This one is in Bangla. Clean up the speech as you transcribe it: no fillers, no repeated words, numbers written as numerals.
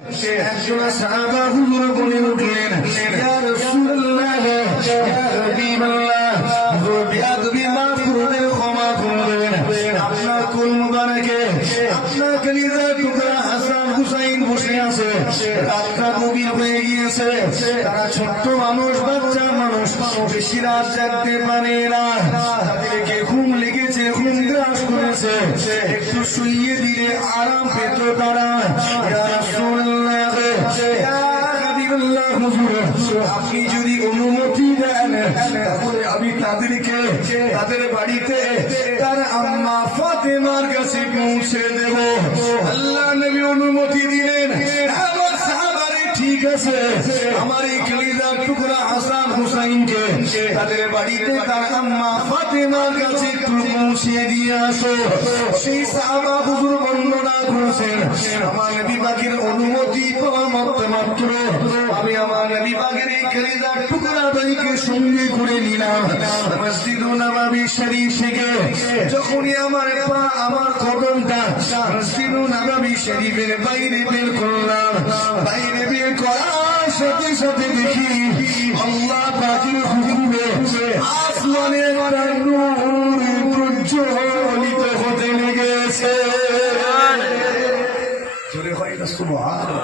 একজন সাহাবা হুজুর বলে উঠলেন, ইয়া রাসূলুল্লাহ, ইয়া হাবিবাল্লাহ, বেয়াদবি মাফ করবেন, ক্ষমা করবেন। আপনার কুল মুবারকে আপনার কলিজার টুকরা হাসান হুসাইন বসে আছে, রাতটা গভীর হয়ে গিয়েছে, তারা ছোট্ট মানুষ, বাচ্চা মানুষ, বেশি রাত জাগতে পারে না, তাদেরকে ঘুম লেগেছে, ঘুম গ্রাস করেছে, একটু শুইয়ে দিলে আরাম পেত তারা। ইয়া রাসূলুল্লাহ, ইয়া হাবিবাল্লাহ, হুজুর আপনি যদি অনুমতি দেন তাহলে আমি তাদেরকে তাদের বাড়িতে তার আম্মা ফাতেমার কাছে পৌঁছে দেব। আল্লাহ নবী অনুমতি দিলেন। আমার সাহাবারে ঠিক আছে, আমার এই কলিজার টুকরা হাসান হুসাইনকে তাদের বাড়িতে তার আম্মা ফাতেমার কাছে একটু পৌঁছে দিয়ে আসো। সেই সাহাবা হুজুর বর্ণনা করেছেন, আমার নবী পাকের অনুমতি পাওয়া মাত্র আমি আমার নবী পাকের এই কলিজার টুকরা ভাইকে সঙ্গে করে নিলাম মসজিদুন নববী শরীফ থেকে। যখনই আমার পা, আমার কদমটা মসজিদুন নববী শরীফের বাইরে বের করলাম, বাইরে বের করার সাথে সাথে দেখি আল্লাহ পাকের হুকুমে আসমানে একটা নূর প্রজ্বলিত হতে লেগেছে। জোরে হয় না সুবহানাল্লাহ।